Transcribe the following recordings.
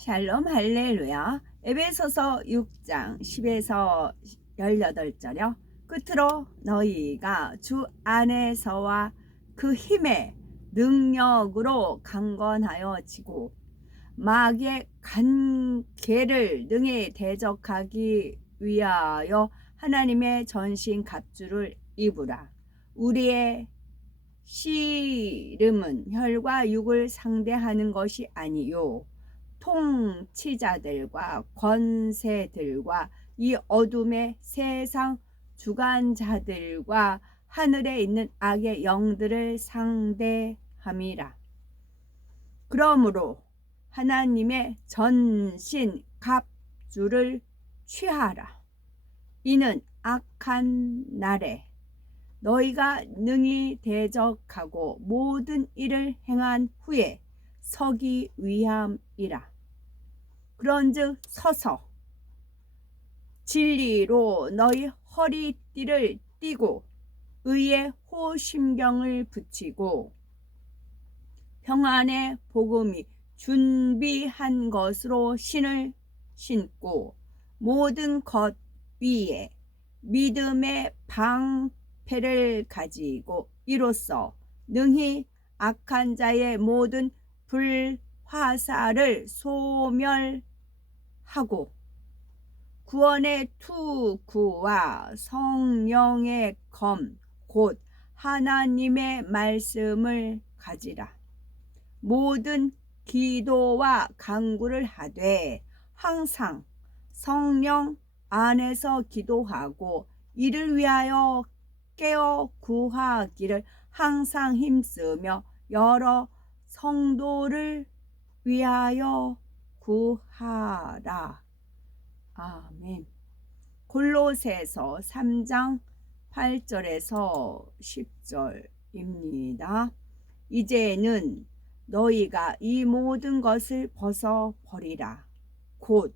샬롬 할렐루야. 에베소서 6장 10에서 18절요. 끝으로 너희가 주 안에서와 그 힘의 능력으로 강건하여 지고 마귀의 간계를 능히 대적하기 위하여 하나님의 전신 갑주를 입으라. 우리의 씨름은 혈과 육을 상대하는 것이 아니요 통치자들과 권세들과 이 어둠의 세상 주관자들과 하늘에 있는 악의 영들을 상대함이라. 그러므로 하나님의 전신 갑주를 취하라. 이는 악한 날에 너희가 능히 대적하고 모든 일을 행한 후에 서기 위함이라. 그런즉 서서 진리로 너희 허리띠를 띠고 의의 호심경을 붙이고 평안의 복음이 준비한 것으로 신을 신고 모든 것 위에 믿음의 방패를 가지고 이로써 능히 악한 자의 모든 불화살을 소멸하고 구원의 투구와 성령의 검 곧 하나님의 말씀을 가지라. 모든 기도와 간구를 하되 항상 성령 안에서 기도하고 이를 위하여 깨어 구하기를 항상 힘쓰며 여러 성도를 위하여 구하라. 아멘. 골로새서 3장 8절에서 10절입니다. 이제는 너희가 이 모든 것을 벗어버리라. 곧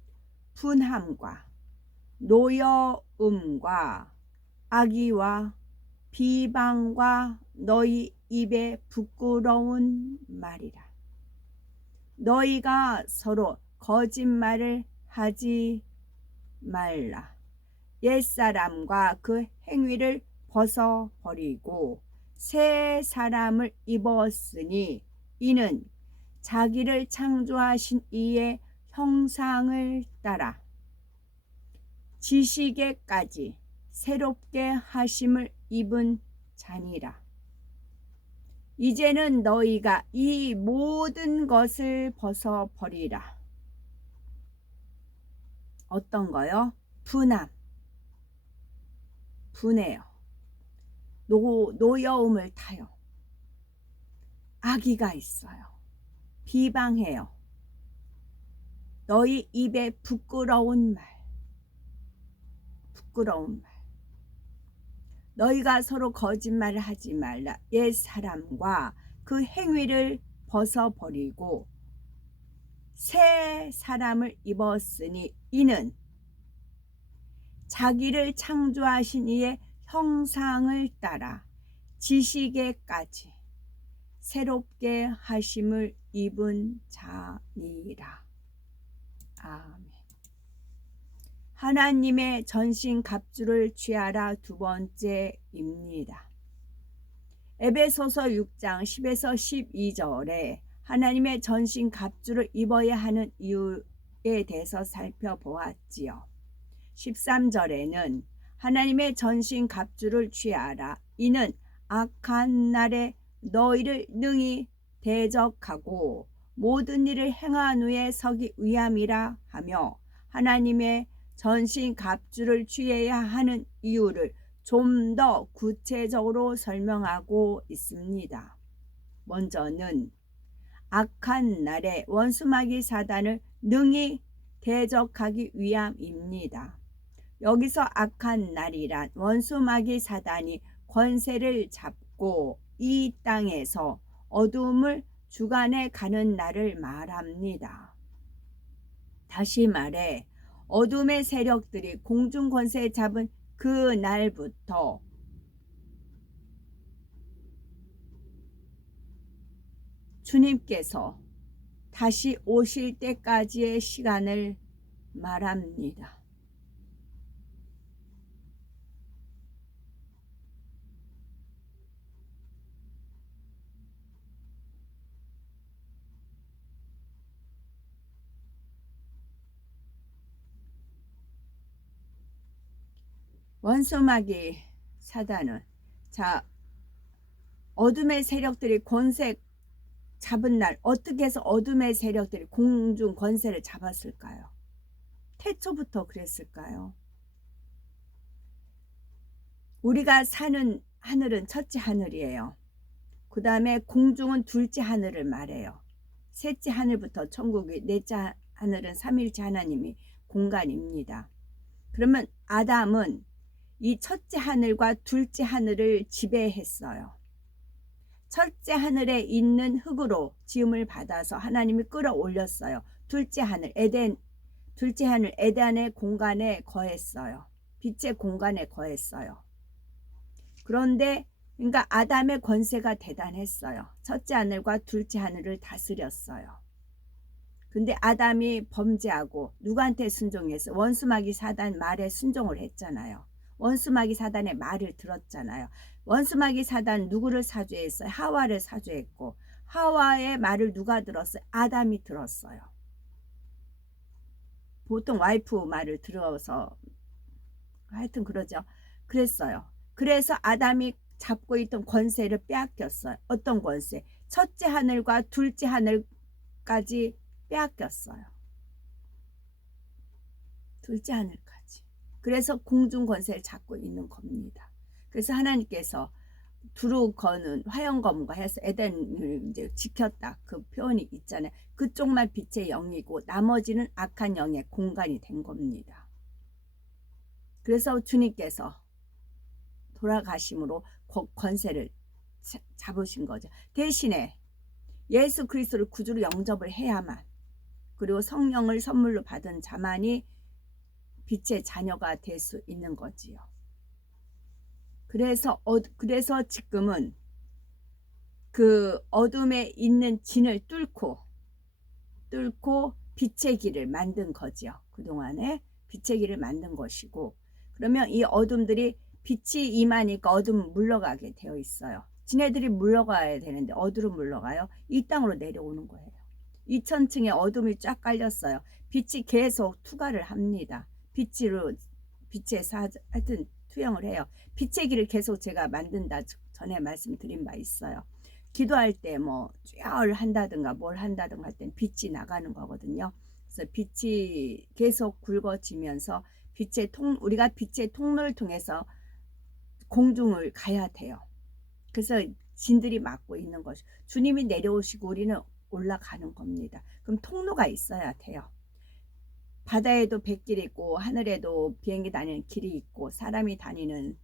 분함과 노여움과 악의와 비방과 너희 입에 부끄러운 말이라. 너희가 서로 거짓말을 하지 말라. 옛사람과 그 행위를 벗어버리고 새 사람을 입었으니 이는 자기를 창조하신 이의 형상을 따라 지식에까지 새롭게 하심을 입은 자니라. 이제는 너희가 이 모든 것을 벗어버리라. 어떤 거요? 분함, 분해요. 노여움을 타요. 악의가 있어요. 비방해요. 너희 입에 부끄러운 말. 너희가 서로 거짓말을 하지 말라. 옛 사람과 그 행위를 벗어버리고 새 사람을 입었으니 이는 자기를 창조하신 이의 형상을 따라 지식에까지 새롭게 하심을 입은 자니라. 아멘. 하나님의 전신 갑주를 취하라 두 번째입니다. 에베소서 6장 10에서 12절에 하나님의 전신 갑주를 입어야 하는 이유에 대해서 살펴보았지요. 13절에는 하나님의 전신 갑주를 취하라. 이는 악한 날에 너희를 능히 대적하고 모든 일을 행한 후에 서기 위함이라 하며 하나님의 전신 갑주를 취해야 하는 이유를 좀 더 구체적으로 설명하고 있습니다. 먼저는 악한 날에 원수마귀 사단을 능히 대적하기 위함입니다. 여기서 악한 날이란 원수마귀 사단이 권세를 잡고 이 땅에서 어둠을 주관해 가는 날을 말합니다. 다시 말해 어둠의 세력들이 공중 권세 잡은 그 날부터 주님께서 다시 오실 때까지의 시간을 말합니다. 원수마귀 사단은 어둠의 세력들이 권세 잡은 날 어떻게 해서 어둠의 세력들이 공중 권세를 잡았을까요? 태초부터 그랬을까요? 우리가 사는 하늘은 첫째 하늘이에요. 그 다음에 공중은 둘째 하늘을 말해요. 셋째 하늘부터 천국이, 넷째 하늘은 삼일째 하나님이 공간입니다. 그러면 아담은 이 첫째 하늘과 둘째 하늘을 지배했어요. 첫째 하늘에 있는 흙으로 지음을 받아서 하나님이 끌어올렸어요. 둘째 하늘 에덴의 공간에 거했어요. 빛의 공간에 거했어요. 그런데 그러니까 아담의 권세가 대단했어요. 첫째 하늘과 둘째 하늘을 다스렸어요. 근데 아담이 범죄하고 누구한테 순종해서 원수마귀 사단 말에 순종을 했잖아요. 원수마귀 사단의 말을 들었잖아요. 원수마귀 사단 누구를 사죄했어요? 하와를 사죄했고, 하와의 말을 누가 들었어요? 아담이 들었어요. 보통 와이프 말을 들어서 하여튼 그러죠. 그랬어요. 그래서 아담이 잡고 있던 권세를 빼앗겼어요. 어떤 권세? 첫째 하늘과 둘째 하늘까지 빼앗겼어요. 둘째 하늘까지. 그래서 공중 권세를 잡고 있는 겁니다. 그래서 하나님께서 두루 거는 화영검과 해서 에덴을 이제 지켰다. 그 표현이 있잖아요. 그쪽만 빛의 영이고 나머지는 악한 영의 공간이 된 겁니다. 그래서 주님께서 돌아가심으로 권세를 잡으신 거죠. 대신에 예수 그리스도를 구주로 영접을 해야만, 그리고 성령을 선물로 받은 자만이 빛의 자녀가 될 수 있는 거지요. 그래서 지금은 그 어둠에 있는 진을 뚫고 빛의 길을 만든 거지요. 그동안에 빛의 길을 만든 것이고, 그러면 이 어둠들이 빛이 임하니까 어둠은 물러가게 되어 있어요. 지네들이 물러가야 되는데 어디로 물러가요? 이 땅으로 내려오는 거예요. 2000층의 어둠이 쫙 깔렸어요. 빛이 계속 투과를 합니다. 빛의 하여튼 투영을 해요. 빛의 길을 계속 제가 만든다 전에 말씀드린 바 있어요. 기도할 때 뭐 쫙을 한다든가 뭘 한다든가 할 땐 빛이 나가는 거거든요. 그래서 빛이 계속 굵어지면서 우리가 빛의 통로를 통해서 공중을 가야 돼요. 그래서 진들이 막고 있는 것이, 주님이 내려오시고 우리는 올라가는 겁니다. 그럼 통로가 있어야 돼요. 바다에도 뱃길이 있고 하늘에도 비행기 다니는 길이 있고 사람이 다니는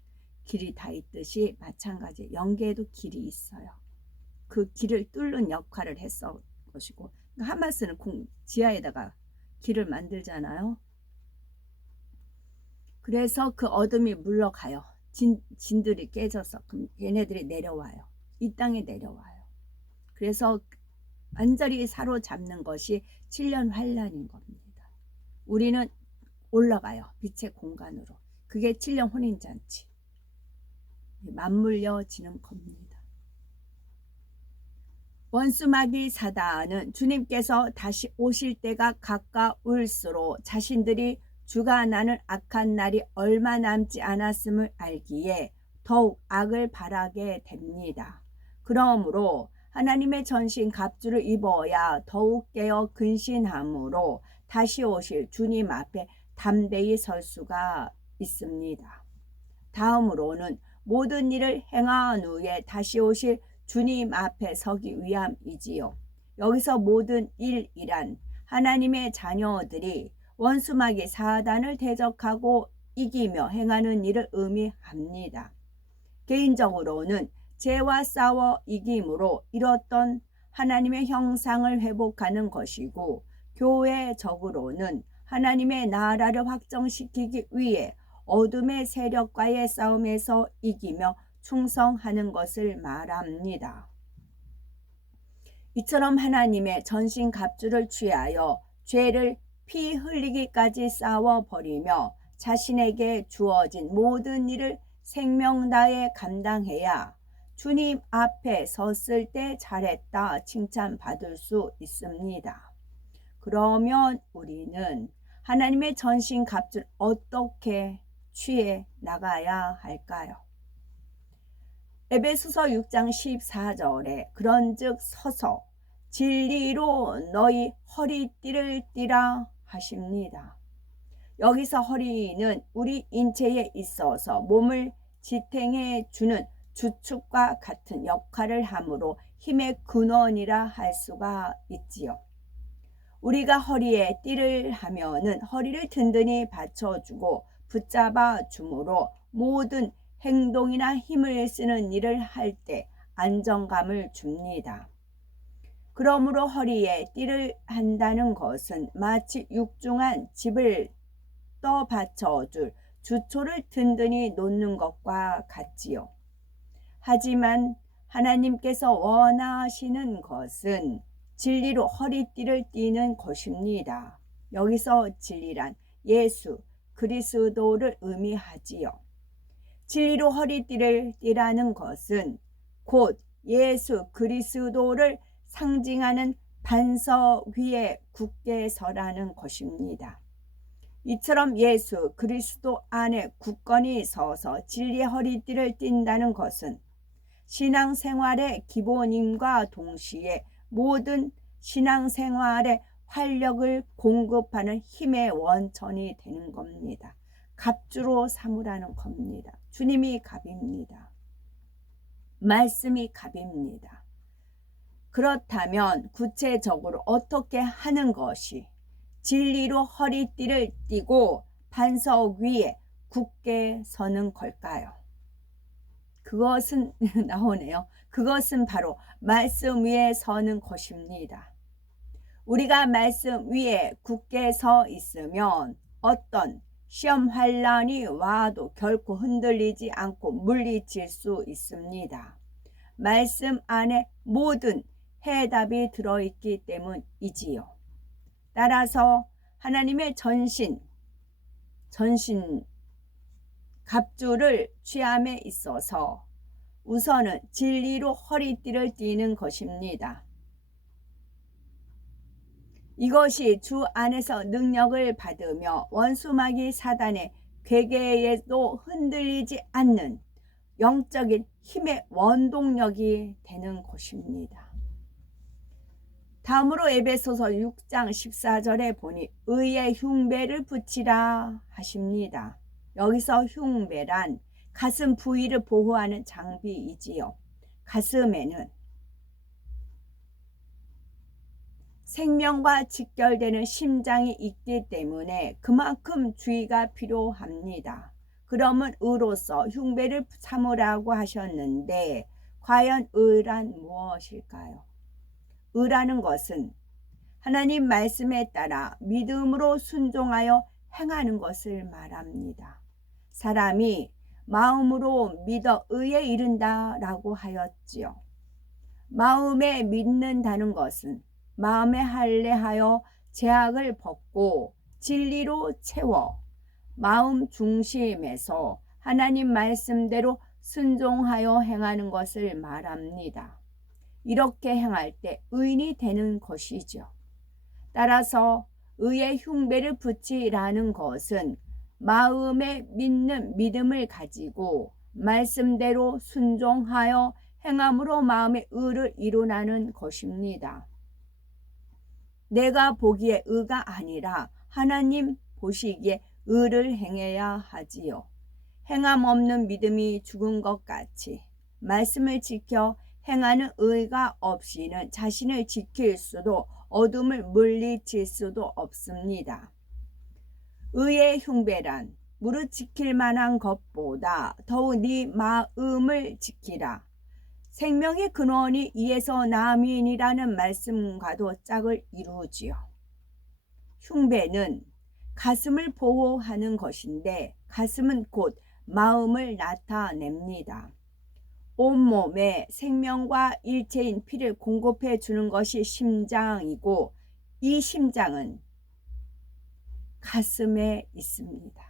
길이 다 있듯이 마찬가지 영계에도 길이 있어요. 그 길을 뚫는 역할을 했을 것이고, 하마스는 지하에다가 길을 만들잖아요. 그래서 그 어둠이 물러가요. 진들이 깨져서 그럼 얘네들이 내려와요. 이 땅에 내려와요. 그래서 완전히 사로잡는 것이 7년 환란인 겁니다. 우리는 올라가요. 빛의 공간으로. 그게 7년 혼인잔치. 맞물려지는 겁니다. 원수마귀 사단은 주님께서 다시 오실 때가 가까울수록 자신들이 주관하는 악한 날이 얼마 남지 않았음을 알기에 더욱 악을 바라게 됩니다. 그러므로 하나님의 전신 갑주를 입어야 더욱 깨어 근신함으로 다시 오실 주님 앞에 담대히 설 수가 있습니다. 다음으로는 모든 일을 행한 후에 다시 오실 주님 앞에 서기 위함이지요. 여기서 모든 일이란 하나님의 자녀들이 원수마귀 사단을 대적하고 이기며 행하는 일을 의미합니다. 개인적으로는 죄와 싸워 이김으로 이뤘던 하나님의 형상을 회복하는 것이고, 교회적으로는 하나님의 나라를 확정시키기 위해 어둠의 세력과의 싸움에서 이기며 충성하는 것을 말합니다. 이처럼 하나님의 전신 갑주를 취하여 죄를 피 흘리기까지 싸워버리며 자신에게 주어진 모든 일을 생명 다해 감당해야 주님 앞에 섰을 때 잘했다 칭찬받을 수 있습니다. 그러면 우리는 하나님의 전신 갑주를 어떻게 취해 나가야 할까요? 에베소서 6장 14절에 그런즉 서서 진리로 너희 허리띠를 띠라 하십니다. 여기서 허리는 우리 인체에 있어서 몸을 지탱해 주는 주축과 같은 역할을 하므로 힘의 근원이라 할 수가 있지요. 우리가 허리에 띠를 하면은 허리를 든든히 받쳐주고 붙잡아 주므로 모든 행동이나 힘을 쓰는 일을 할 때 안정감을 줍니다. 그러므로 허리에 띠를 한다는 것은 마치 육중한 집을 떠 받쳐줄 주초를 든든히 놓는 것과 같지요. 하지만 하나님께서 원하시는 것은 진리로 허리띠를 띠는 것입니다. 여기서 진리란 예수 그리스도를 의미하지요. 진리로 허리띠를 띠라는 것은 곧 예수 그리스도를 상징하는 반석 위에 굳게 서라는 것입니다. 이처럼 예수 그리스도 안에 굳건히 서서 진리의 허리띠를 띈다는 것은 신앙생활의 기본임과 동시에 모든 신앙생활의 활력을 공급하는 힘의 원천이 되는 겁니다. 갑주로 삼으라는 겁니다. 주님이 갑입니다. 말씀이 갑입니다. 그렇다면 구체적으로 어떻게 하는 것이 진리로 허리띠를 띠고 반석 위에 굳게 서는 걸까요? 그것은 나오네요. 그것은 바로 말씀 위에 서는 것입니다. 우리가 말씀 위에 굳게 서 있으면 어떤 시험 환란이 와도 결코 흔들리지 않고 물리칠 수 있습니다. 말씀 안에 모든 해답이 들어있기 때문이지요. 따라서 하나님의 전신 갑주를 취함에 있어서 우선은 진리로 허리띠를 띠는 것입니다. 이것이 주 안에서 능력을 받으며 원수마귀 사단의 괴계에도 흔들리지 않는 영적인 힘의 원동력이 되는 것입니다. 다음으로 에베소서 6장 14절에 보니 의의 흉배를 붙이라 하십니다. 여기서 흉배란 가슴 부위를 보호하는 장비이지요. 가슴에는 생명과 직결되는 심장이 있기 때문에 그만큼 주의가 필요합니다. 그러면 의로서 흉배를 삼으라고 하셨는데 과연 의란 무엇일까요? 의라는 것은 하나님 말씀에 따라 믿음으로 순종하여 행하는 것을 말합니다. 사람이 마음으로 믿어 의에 이른다라고 하였지요. 마음에 믿는다는 것은 마음에 할례하여 죄악을 벗고 진리로 채워 마음 중심에서 하나님 말씀대로 순종하여 행하는 것을 말합니다. 이렇게 행할 때 의인이 되는 것이죠. 따라서 의의 흉배를 붙이라는 것은 마음에 믿는 믿음을 가지고 말씀대로 순종하여 행함으로 마음의 의를 이루라는 것입니다. 내가 보기에 의가 아니라 하나님 보시기에 의를 행해야 하지요. 행함 없는 믿음이 죽은 것 같이 말씀을 지켜 행하는 의가 없이는 자신을 지킬 수도 어둠을 물리칠 수도 없습니다. 의의 흉배란 무릇 지킬 만한 것보다 더욱 네 마음을 지키라. 생명의 근원이 이에서 남인이라는 말씀과도 짝을 이루지요. 흉배는 가슴을 보호하는 것인데 가슴은 곧 마음을 나타냅니다. 온몸에 생명과 일체인 피를 공급해 주는 것이 심장이고, 이 심장은 가슴에 있습니다.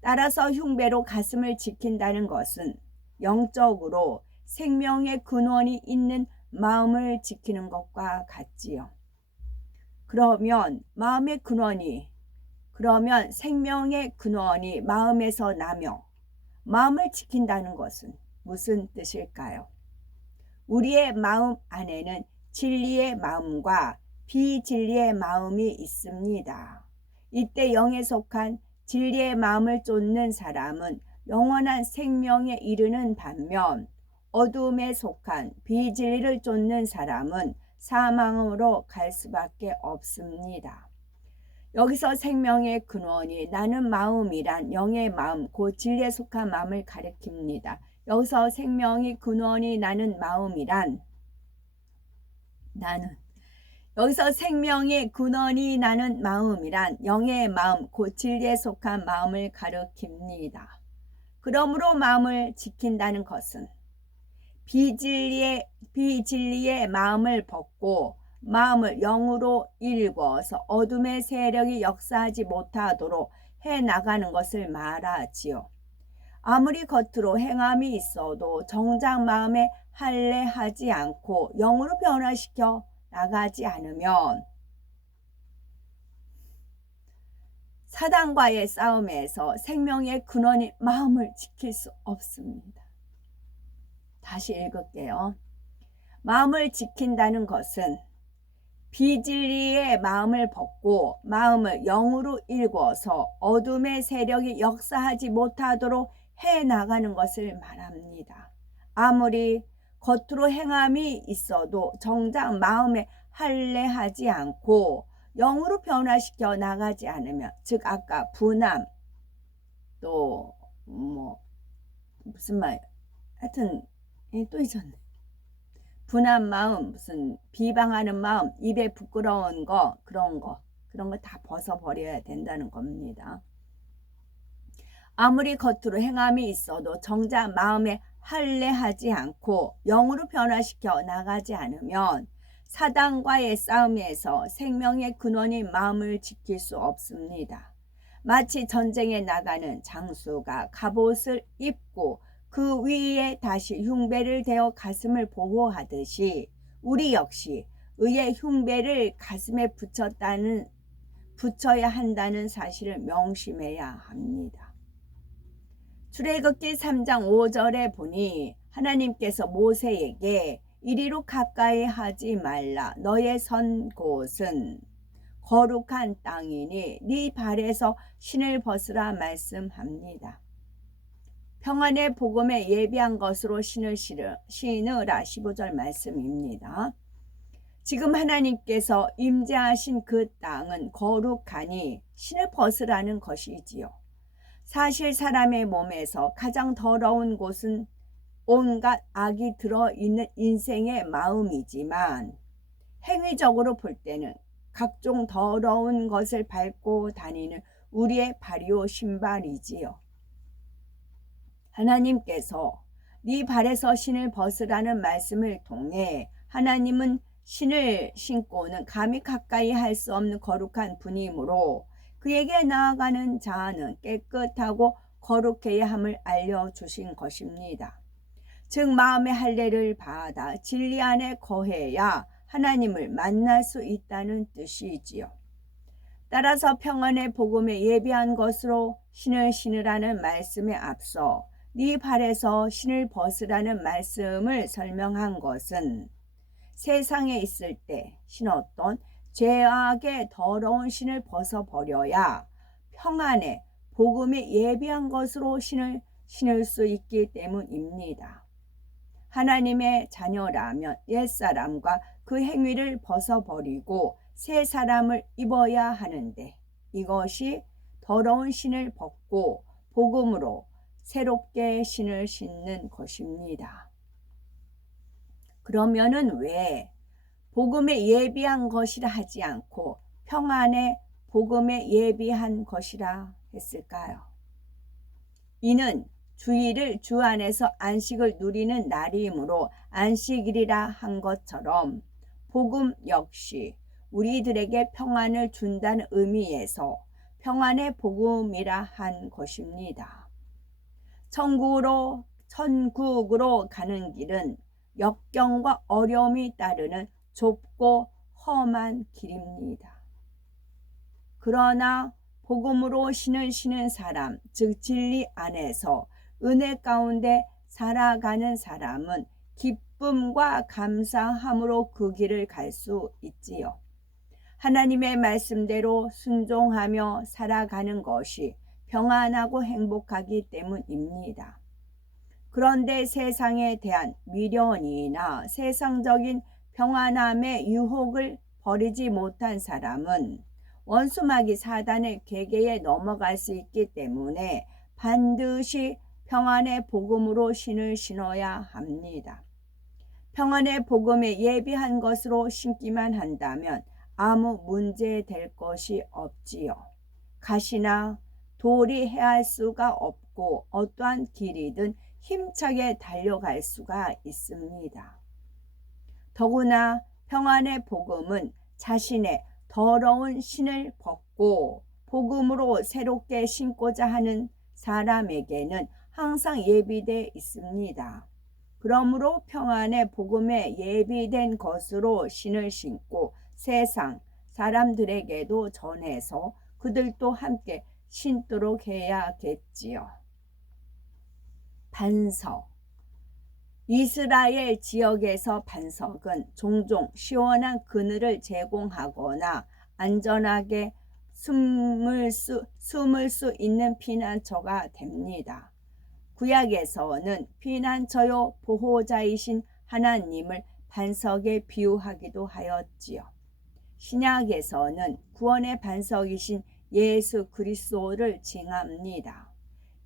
따라서 흉배로 가슴을 지킨다는 것은 영적으로 생명의 근원이 있는 마음을 지키는 것과 같지요. 그러면 생명의 근원이 마음에서 나며 마음을 지킨다는 것은 무슨 뜻일까요? 우리의 마음 안에는 진리의 마음과 비진리의 마음이 있습니다. 이때 영에 속한 진리의 마음을 쫓는 사람은 영원한 생명에 이르는 반면, 어둠에 속한 비진리를 쫓는 사람은 사망으로 갈 수밖에 없습니다. 여기서 생명의 근원이 나는 마음이란 영의 마음, 곧 진리에 속한 마음을 가리킵니다. 여기서 생명의 근원이 나는 마음이란 영의 마음, 곧 진리에 속한 마음을 가리킵니다. 그러므로 마음을 지킨다는 것은 비진리의 마음을 벗고 마음을 영으로 일궈서 어둠의 세력이 역사하지 못하도록 해나가는 것을 말하지요. 아무리 겉으로 행함이 있어도 정작 마음에 할례하지 않고 영으로 변화시켜 나가지 않으면 사단과의 싸움에서 생명의 근원인 마음을 지킬 수 없습니다. 다시 읽을게요. 마음을 지킨다는 것은 비진리의 마음을 벗고 마음을 영으로 일궈서 어둠의 세력이 역사하지 못하도록 해나가는 것을 말합니다. 아무리 겉으로 행함이 있어도 정작 마음에 할례하지 않고 영으로 변화시켜 나가지 않으면, 즉 아까 분함, 또 무슨 말, 하여튼 또 잊었네. 분한 마음, 무슨 비방하는 마음, 입에 부끄러운 거, 그런 거 다 벗어버려야 된다는 겁니다. 아무리 겉으로 행함이 있어도 정작 마음에 할례하지 않고 영으로 변화시켜 나가지 않으면 사단과의 싸움에서 생명의 근원인 마음을 지킬 수 없습니다. 마치 전쟁에 나가는 장수가 갑옷을 입고 그 위에 다시 흉배를 대어 가슴을 보호하듯이 우리 역시 의의 흉배를 가슴에 붙여야 한다는 사실을 명심해야 합니다. 출애굽기 3장 5절에 보니 하나님께서 모세에게 이리로 가까이 하지 말라. 너의 선 곳은 거룩한 땅이니 네 발에서 신을 벗으라 말씀합니다. 평안의 복음에 예비한 것으로 신으라 15절 말씀입니다. 지금 하나님께서 임재하신 그 땅은 거룩하니 신을 벗으라는 것이지요. 사실 사람의 몸에서 가장 더러운 곳은 온갖 악이 들어있는 인생의 마음이지만 행위적으로 볼 때는 각종 더러운 것을 밟고 다니는 우리의 발이요 신발이지요. 하나님께서 네 발에서 신을 벗으라는 말씀을 통해 하나님은 신을 신고는 감히 가까이 할 수 없는 거룩한 분이므로 그에게 나아가는 자는 깨끗하고 거룩해야 함을 알려주신 것입니다. 즉 마음의 할례를 받아 진리 안에 거해야 하나님을 만날 수 있다는 뜻이지요. 따라서 평안의 복음에 예비한 것으로 신을 신으라는 말씀에 앞서 네 발에서 신을 벗으라는 말씀을 설명한 것은 세상에 있을 때 신었던 죄악의 더러운 신을 벗어버려야 평안의 복음에 예비한 것으로 신을 수 있기 때문입니다. 하나님의 자녀라면 옛사람과 그 행위를 벗어버리고 새 사람을 입어야 하는데 이것이 더러운 신을 벗고 복음으로 새롭게 신을 신는 것입니다. 그러면은 왜 복음에 예비한 것이라 하지 않고 평안의 복음에 예비한 것이라 했을까요? 이는 주일을 주 안에서 안식을 누리는 날이므로 안식일이라 한 것처럼 복음 역시 우리들에게 평안을 준다는 의미에서 평안의 복음이라 한 것입니다. 천국으로 가는 길은 역경과 어려움이 따르는 좁고 험한 길입니다. 그러나 복음으로 신을 신은 사람, 즉 진리 안에서 은혜 가운데 살아가는 사람은 기쁨과 감사함으로 그 길을 갈 수 있지요. 하나님의 말씀대로 순종하며 살아가는 것이 평안하고 행복하기 때문입니다. 그런데 세상에 대한 미련이나 세상적인 평안함의 유혹을 버리지 못한 사람은 원수마귀 사단의 계계에 넘어갈 수 있기 때문에 반드시 평안의 복음으로 신을 신어야 합니다. 평안의 복음에 예비한 것으로 신기만 한다면 아무 문제 될 것이 없지요. 가시나 돌이 해할 수가 없고 어떠한 길이든 힘차게 달려갈 수가 있습니다. 더구나 평안의 복음은 자신의 더러운 신을 벗고 복음으로 새롭게 신고자 하는 사람에게는 항상 예비되어 있습니다. 그러므로 평안의 복음에 예비된 것으로 신을 신고 세상 사람들에게도 전해서 그들도 함께 신도록 해야겠지요. 반석. 이스라엘 지역에서 반석은 종종 시원한 그늘을 제공하거나 안전하게 숨을 수 있는 피난처가 됩니다. 구약에서는 피난처요 보호자이신 하나님을 반석에 비유하기도 하였지요. 신약에서는 구원의 반석이신 예수 그리스도를 칭합니다.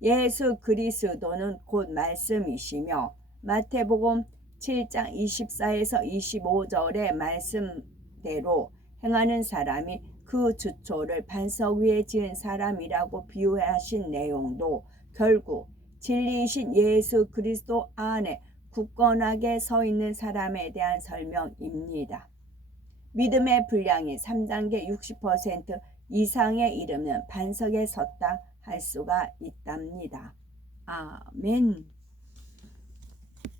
예수 그리스도는 곧 말씀이시며 마태복음 7장 24에서 25절의 말씀대로 행하는 사람이 그 주초를 반석 위에 지은 사람이라고 비유하신 내용도 결국 진리이신 예수 그리스도 안에 굳건하게 서 있는 사람에 대한 설명입니다. 믿음의 분량이 3단계 60% 이상에 이르면 반석에 섰다 할 수가 있답니다. 아멘.